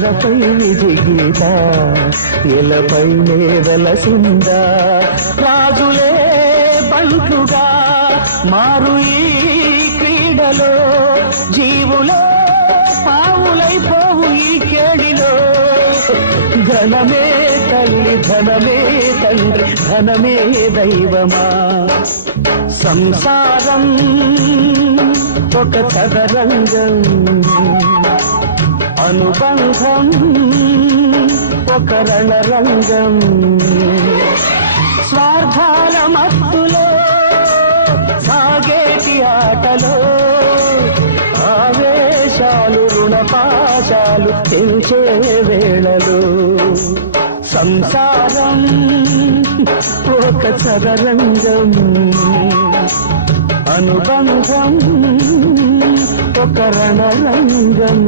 తలపై విధి గీత ఇలపై వెలసిందా రాజులే బంటుగా మారు ఈ క్రీడలో జీవులే పావులైపోవు ఈ కేడిలో ధనమే తల్లి ధనమే తండ్రి ధనమే దైవమా సంసారం ఒక చదరంగం అనుబంధం ఒక రణరంగం స్వార్థాల మత్తులో సాగేటి ఆటలో ఆవేశాలు రుణపాశాలు పెంచే వేళలో సంసారం ఒక చదరంగం అనుబంధం ఒక రణరంగం